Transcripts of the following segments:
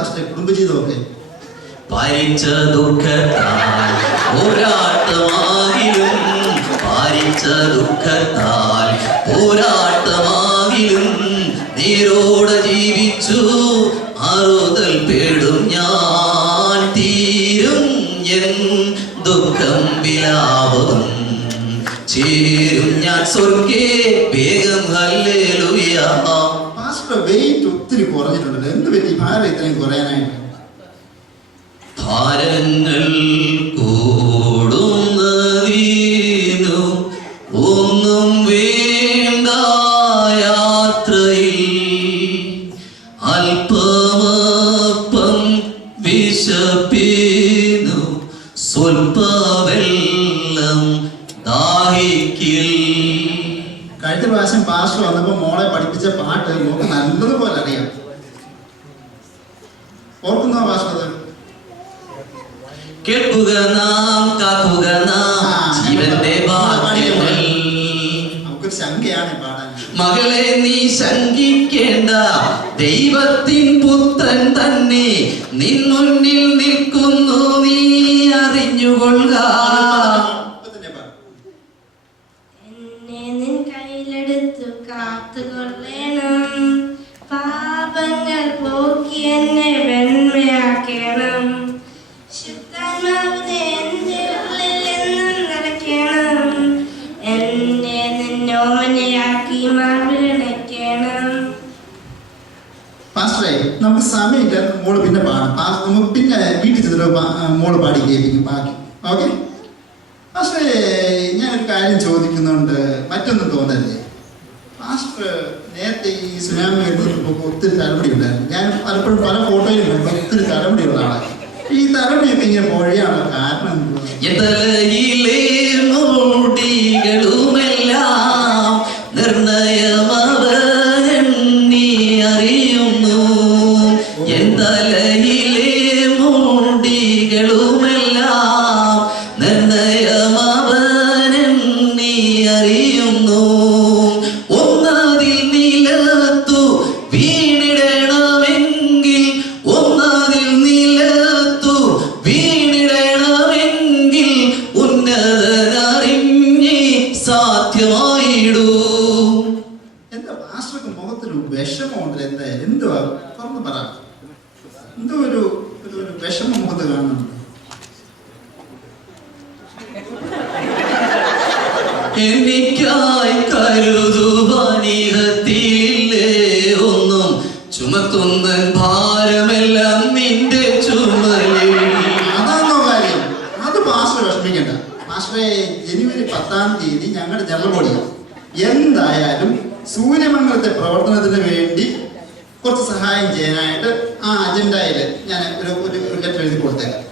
പാസ്റ്റേ കുടുംബജീവിതമൊക്കെ? പരിച്ച ദുഃഖത്താൽ പോരാട്ടമാകിലും, പരിച്ച ദുഃഖത്താൽ പോരാട്ടമാകിലും നേരോടെ ജീവിച്ചു അറുതൽ പേടും ഞാൻ. തീരും എൻ ദുഃഖം വിലാപം, ചേരും ഞാൻ സ്വർഗേ വേഗം. ഹല്ലേലൂയ. പാസ്റ്റർ വെയിറ്റ് ഒത്തിരി കുറഞ്ഞിട്ടുണ്ടല്ലോ, എന്ത് പറ്റി ഭാരം ഇത്രയും കുറയാനായിട്ട്? ഭാരങ്ങൾ കൂടുന്നതിനു ഒന്നും വേണ്ട യാത്രയിൽ, അല്പമപ്പം വിശപ്പിനു സ്വൽപ്പ വെള്ളം ദാഹിക്കിൽ. കഴിഞ്ഞ പ്രാവശ്യം പാസ്റ്റർ വന്നപ്പോൾ മോളെ പഠിപ്പിച്ച പാട്ട് മോക്ക് നല്ലതുപോലെ അറിയാം. ഓർക്കുന്നോ പാസ്റ്റർ? അത് കേൾക്കുക നാം, കാക്കുക നാം ജീവന്റെ ഭാഗ്യങ്ങൾ. നമുക്കൊരു ശങ്കയാണ് പാടാൻ. മകളെ നീ ശങ്കിക്കേണ്ട, ദൈവത്തിൻ പുത്രൻ തന്നെ നിൻ മുന്നിൽ നിൽക്കുന്നു, നീ അറിഞ്ഞുകൊള്ളുക. എന്നെ നിൻ കയ്യിലെടുത്തു കാത്തുകൊള്ളണം, പാപങ്ങൾ പോക്കി എന്നെ വെണ്മയാക്കണം. ശുദ്ധാത്മാവിനെ എൻ്റെ ഉള്ളിൽ എന്നും നിറയ്ക്കണം, എന്നെ നിന്നോമനയാക്കി മാറിണയ്ക്കണം. പാസ്റ്ററെ നമുക്ക് സമയമില്ല, മോള് പിന്നെ പാടാം. നമുക്ക് പിന്നെ വീട്ടിൽ ചെന്നിട്ട് മോള് പാടി കേൾപ്പിക്കും ബാക്കി. ഓക്കെ പാസ്റ്ററെ, ഞാനൊരു കാര്യം ചോദിക്കുന്നുണ്ട്, മറ്റൊന്നും തോന്നല്ലേ? പാസ്റ്റർ നേരത്തെ ഈ സുനാമി വരുന്നപ്പോൾ ഒത്തിരി തലമുടി ഉണ്ടായിരുന്നു. ഞാൻ പലപ്പോഴും പല ഫോട്ടോയിലും ഒത്തിരി തലമുടിയുള്ള ആളാണ്. ഈ തലമുടിയൊക്കെ ഇങ്ങനെ പൊഴിയാണ് കാരണം? മുടികളുമെല്ലാം നിർണയമവനെണ്ണി അറിയുന്നു, എന്തലയിലെ മുടികളുമെല്ലാം നിർണയമവനെണ്ണി അറിയുന്നു. ഒന്നതിൽ നിലത്തു വീണിടണമെങ്കിൽ, ഒന്നതിൽ നിലത്തു വീണിടണമെങ്കിൽ ഉന്നതനറിഞ്ഞ് സാധ്യമായിടൂ. എന്താ പാസ്റ്റർക്ക് മുഖത്തൊരു വിഷമമുണ്ടല്ലോ? എന്തായാലും എന്തുവാ തുറന്ന് പറ. എന്തോ ഒരു വിഷമ മുഖത്ത് കാണുന്നുണ്ട്. എനിക്കായി കരുതുവാനിഹത്തിലില്ലേ ഒന്നും, ചുമക്കുന്ന ഭാരമെല്ലാം നിന്റെ ചുമലിൽ. അതാണോ കാര്യം? അത് പാസ്റ്റർ വിഷമിക്കണ്ട. പാസ്റ്ററെ, ജനുവരി 10-ാം തീയതി ഞങ്ങളുടെ ജനറൽ ബോഡിയാണ്. എന്തായാലും സൂര്യമംഗലത്തെ പ്രവർത്തനത്തിന് വേണ്ടി കുറച്ച് സഹായം ചെയ്യാനായിട്ട് ആ അജണ്ടയിൽ ഞാൻ ഒരു ലെറ്റർ എഴുതി കൊടുത്തേക്കാം.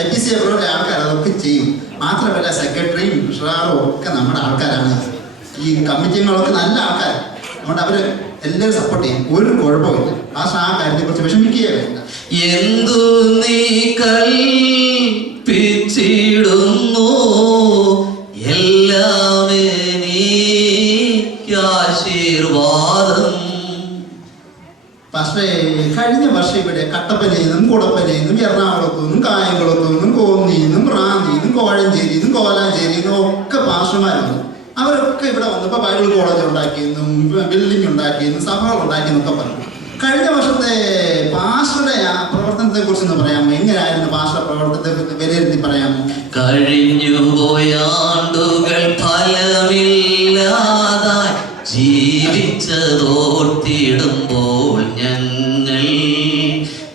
IPC അവരുടെ ആൾക്കാർ അതൊക്കെ ചെയ്യും. മാത്രമല്ല സെക്രട്ടറിയും ട്രഷററും ഒക്കെ നമ്മുടെ ആൾക്കാരാണ്. ഈ കമ്മിറ്റികളൊക്കെ നല്ല ആൾക്കാർ, അതുകൊണ്ട് അവർ എല്ലാവരും സപ്പോർട്ട് ചെയ്യും. ഒരു കുഴപ്പമില്ല. ആ കാര്യത്തെ കുറിച്ച് വിഷമിക്കുകയേ വേണ്ട. എന്തു നീ കൽപ്പിച്ചിടുന്നു, എല്ലാം എനിക്കാശീർവാദം. പക്ഷേ കഴിഞ്ഞ വർഷം ഇവിടെ കട്ടപ്പനയിൽ നിന്നും കുടപ്പനയിൽ നിന്നും എറണാകുളത്തു നിന്നും കായംകുളത്തു നിന്നും കോന്നിയിൽ നിന്നും റാന്നിയിൽ നിന്നും കോഴഞ്ചേരിയിൽ നിന്നും കോലാഞ്ചേരിയിൽ നിന്നും ഒക്കെ പാസ്റ്റർമാരുണ്ട്. അവരൊക്കെ ഇവിടെ വന്നപ്പോൾ ബൈബിൾ കോളേജ് ഉണ്ടാക്കിയെന്നും ബിൽഡിംഗ് ഉണ്ടാക്കിയെന്നും സഭകൾ ഉണ്ടാക്കിയെന്നൊക്കെ പറഞ്ഞു. കഴിഞ്ഞ വർഷത്തെ പാസ്റ്ററുടെ ആ പ്രവർത്തനത്തെ കുറിച്ചൊന്ന് പറയാമോ? എങ്ങനെയായിരുന്നു പാസ്റ്റർ പ്രവർത്തനത്തെ വിലയിരുത്തി പറയാമോ? കഴിഞ്ഞു പോയാണ്ടുകൾ ഫലമില്ലാതായി ജീവിച്ചതോർത്തിടുമ്പോൾ ഞങ്ങൾ,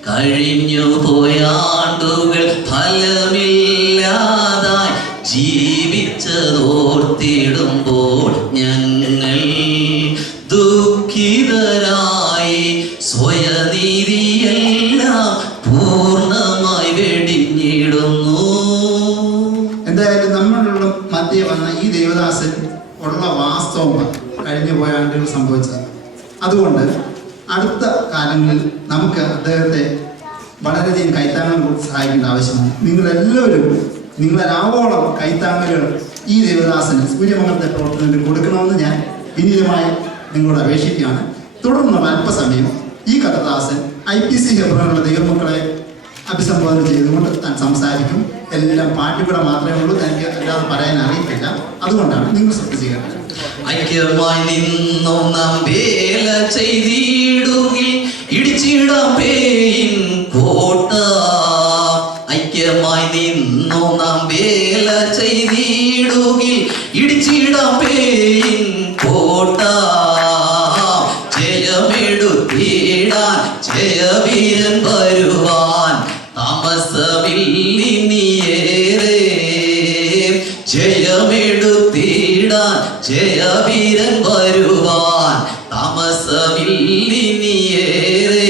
കഴിഞ്ഞു പോയാണ്ടുകൾ ഫലമില്ലാതായി ജീവിച്ചതോർത്തിടുമ്പോൾ ഞങ്ങൾ, ദുഃഖിതരായി സ്വയനീതിയെല്ലാം പൂർണ്ണമായി വെടിഞ്ഞിടുന്നു. എന്തായാലും നമ്മളുള്ള മധ്യ വന്ന ഈ ദേവദാസൻ ഉള്ള വാസ്തവമാണ് കഴിഞ്ഞു പോയ ആണ്ടുകൾ സംഭവിച്ചത്. അതുകൊണ്ട് അടുത്ത കാലങ്ങളിൽ നമുക്ക് അദ്ദേഹത്തെ വളരെയധികം കൈത്താങ്ങൽ കൊടുത്ത് സഹായിക്കേണ്ട ആവശ്യമാണ്. നിങ്ങളെല്ലാവരും നിങ്ങളാവോളം കൈത്താങ്ങലുകൾ ഈ ദേവദാസന് സൂര്യമംഗലത്തെ പ്രവർത്തനത്തിൽ കൊടുക്കണമെന്ന് ഞാൻ വിനീതമായി നിങ്ങളോട് അപേക്ഷിക്കുകയാണ്. തുടർന്നുള്ള അല്പസമയം ഈ കഥാദാസൻ IPC ഹെബ്രോനുള്ള ദൈവമക്കളെ അഭിസംബോധന ചെയ്തുകൊണ്ട് താൻ സംസാരിക്കും. എല്ലാം പാട്ടുകൂടെ മാത്രമേ ഉള്ളൂ, തനിക്ക് അല്ലാതെ പറയാൻ അറിയത്തില്ല. അതുകൊണ്ടാണ് നിങ്ങൾ ശ്രദ്ധിച്ചു കേട്ടത്. ഐക്യമായി നിന്നും നാം വേല ചെയ്തിടുകിൽ ഇടിച്ചിടാം പേയിൻ കോട്ട. ഐക്യമായി നിന്നും നാം വേല ചെയ്തിടുകിൽ ഇടിച്ചിടാം പേയിൻ കോട്ട. ജയമെടുത്തിടാൻ ജയവീരൻ വരുവാൻ താമസമില്ലിനിയേറെ. ജയമെടുത്തിടാൻ ജയവീരൻ വരുവാൻ താമസമില്ലിനിയേറെ.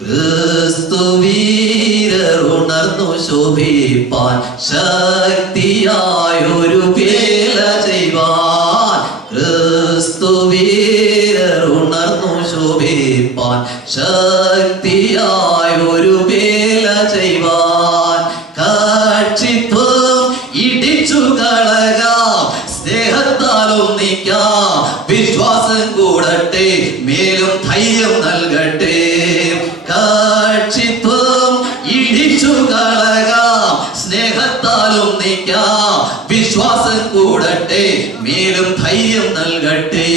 ക്രിസ്തുവീരർ ഉണർന്നു ശോഭിപ്പാൻ ശക്തിയായൊരു വേല ചെയ്യുവാൻ. ക്രിസ്തുവീരർ ഉണർന്നു ശോഭിപ്പാൻ ശക്തിയായൊരു വേല ചെയ്യുവാൻ. കാക്ഷിത്വം ഇടിച്ചു കളകാം, സ്നേഹത്താൽ ഒന്നിക്കാം, വിശ്വാസം കൂടട്ടെ, മേലും ധൈര്യം നൽകട്ടെ. കാക്ഷിത്വം ഇടിച്ചു കളകാം, സ്നേഹത്താൽ ഒന്നിക്കാം, വിശ്വാസം കൂടട്ടെ, മേലും ധൈര്യം നൽകട്ടെ.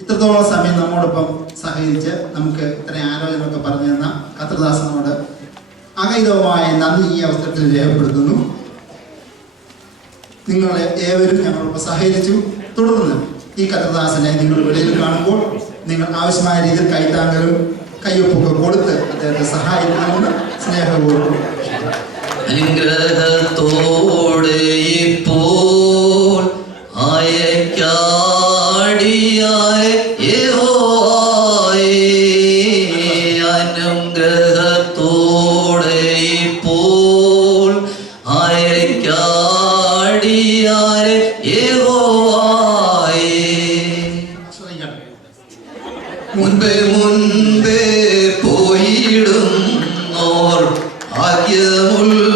ഇത്രത്തോളം സമയം നമ്മോടൊപ്പം സഹകരിച്ച് നമുക്ക് ഇത്രയും ആലോചനയൊക്കെ പറഞ്ഞു തന്ന കർത്തൃദാസനോട് അകൈതവമായ നന്ദി ഈ അവസരത്തിൽ രേഖപ്പെടുത്തുന്നു. നിങ്ങളെ ഏവരും ഞങ്ങളോടൊപ്പം സഹകരിച്ചു. തുടർന്ന് ഈ കർത്തൃദാസനെ നിങ്ങൾ വെളിയിൽ കാണുമ്പോൾ നിങ്ങൾ ആവശ്യമായ രീതിയിൽ കൈത്താങ്ങലും കയ്യൊപ്പൊക്കെ കൊടുത്ത് അദ്ദേഹത്തെ സഹായിക്കണമെന്ന് സ്നേഹപൂർവ്വം അനുഗ്രഹത്തോടെ ഇപ്പോൾ അയക്കാടിയായ യഹോവയേ. അനുഗ്രഹത്തോടെ ഇപ്പോൾ അയക്കാടിയായ യഹോവയേ. മുൻപേ മുൻപേ പോയിടുന്നോർ ഭാഗ്യമുള്ള